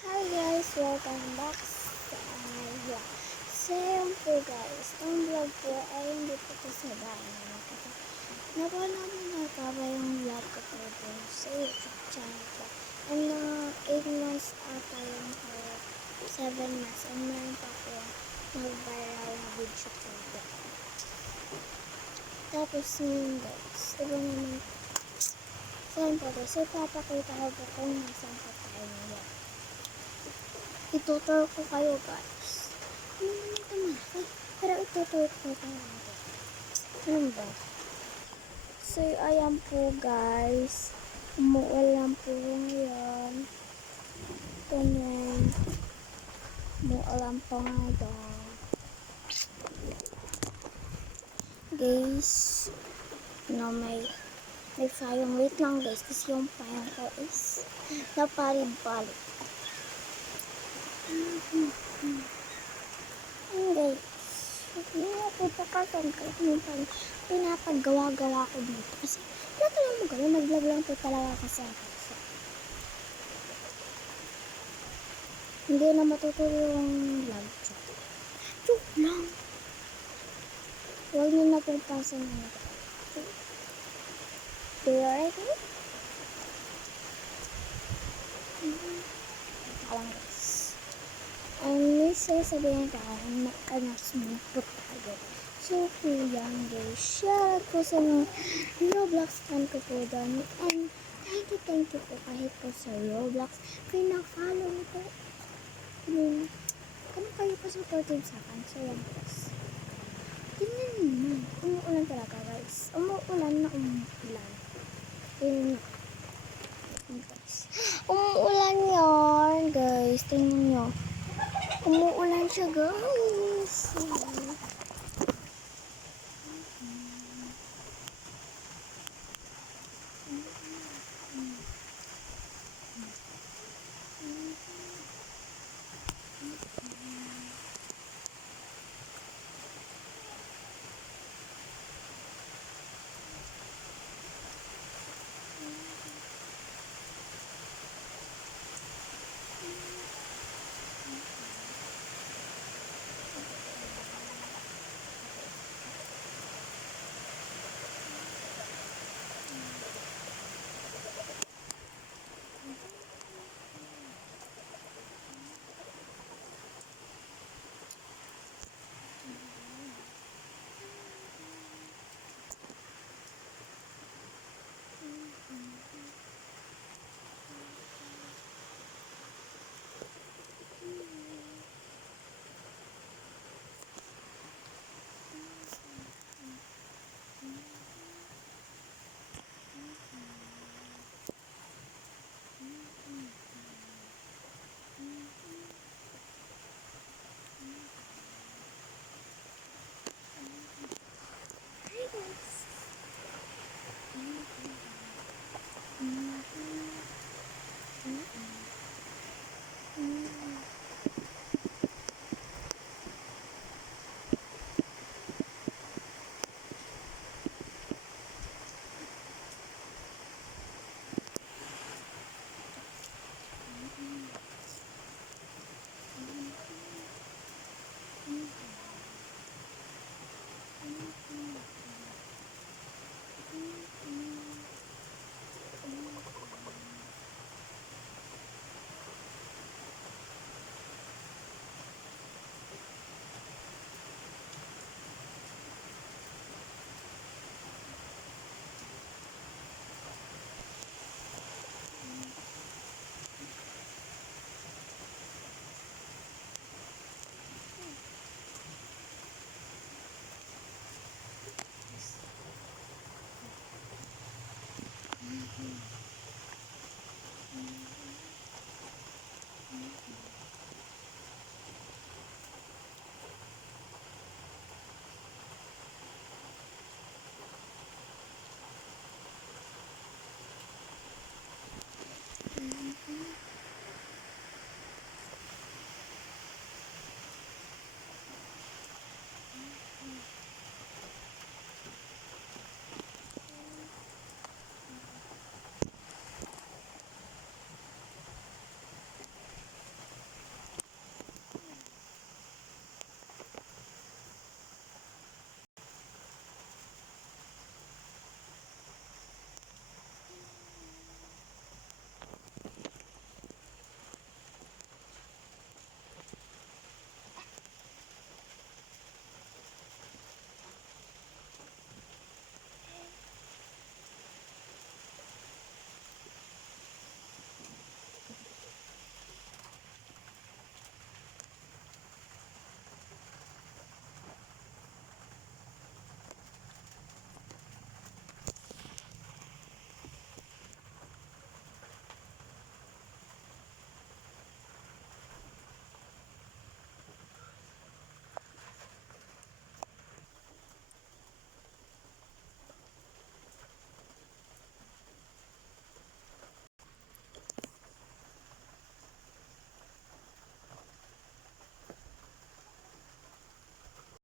Hi guys, welcome back sa vlog. So yun po guys, ang vlog po ay hindi po ito sa bahay namin kasi napanood na nakaba yung vlog ko po dun sa YouTube channel ko. And 8 months ata yung 7 months and meron pa po nag-viral na video po dun. Tapos ngayon guys, diba naman saan po guys, so papakita ko po kung nasan po tayo ngayon. Itutur ko kayo guys. Ano naman ito malaki? Pero itutur ko kayo natin. Ano ba? So ayan po guys. Umuulan po ngayon. Ganyan. Umuulan po ngayon. Guys. No, may payong. Wait lang guys. Kasi yung payong ko is naparid-palit. Guys, pinapagpapakasan ko yung pinapagawa-gawa ko dito. Kasi wala talagang magawa. Nag-vlog lang po talaga kasi ako. So, hindi na matutuloy yung vlog. Joke lang. Huwag nyo na pong pasan na ito. Do you ready? Alam guys. May sasabihin ka na sumipot tayo. So, yan guys. Share ko sa mga Roblox fan ko po doon. And thank you po kahit po sa Roblox. Pina-follow ko. Kung kayo pa supportive sa akin. So, yan guys. Tingnan nyo naman. Umuulan talaga guys. Umuulan na umuulan. Tingnan nyo. Guys. Umuulan yan guys. Tingnan nyo. Umuulan siya guys.